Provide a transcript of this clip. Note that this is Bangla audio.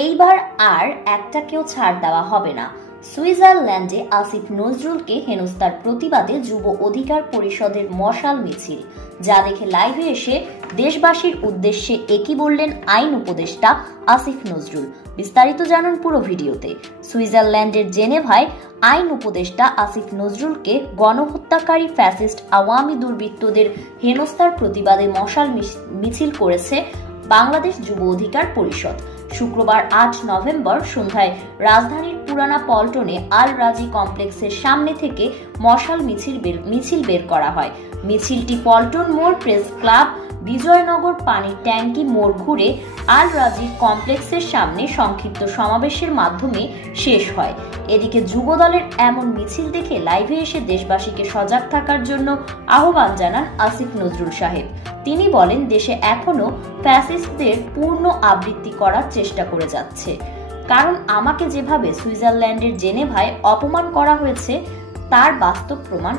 এইবার আর একটাকেও ছাড় দেওয়া হবে না। সুইজারল্যান্ডে আসিফ নজরুলকে হেনস্থার প্রতিবাদে যুব অধিকার পরিষদের মশাল মিছিল, যা দেখে লাইভে এসে দেশবাসীর উদ্দেশ্যে একই বললেন আইন উপদেষ্টা আসিফ নজরুল। বিস্তারিত জানুন পুরো ভিডিওতে। সুইজারল্যান্ডের জেনেভায় আইন উপদেষ্টা আসিফ নজরুলকে গণহত্যাকারী ফ্যাসিস্ট আওয়ামী দুর্বৃত্তদের হেনস্থার প্রতিবাদে মশাল মিছিল করেছে বাংলাদেশ যুব অধিকার পরিষদ। শুক্রবার 8 নভেম্বর সন্ধ্যায় রাজধানীর পুরানা পল্টনে আল রাজি কমপ্লেক্সের সামনে থেকে মশাল মিছিল বের করা হয়। মিছিলটি পল্টন মোড়, প্রেস ক্লাব, বিজয়নগর পানির ট্যাঙ্কি মোড় ঘুরে আল রাজি কমপ্লেক্সের সামনে সংক্ষিপ্ত সমাবেশের মাধ্যমে শেষ হয়। এদিকে যুবদলের এমন মিছিল দেখে লাইভে এসে দেশবাসীকে সজাগ থাকার জন্য আহ্বান জানান আসিফ নজরুল সাহেব। তিনি বলেন, দেশে এখনো ফ্যাসিস্টদের পূর্ণ আবৃত্তি করার চেষ্টা করে যাচ্ছে, কারণ আমাকে যেভাবে সুইজারল্যান্ডের জেনেভায় অপমান করা হয়েছে তার বাস্তব প্রমাণ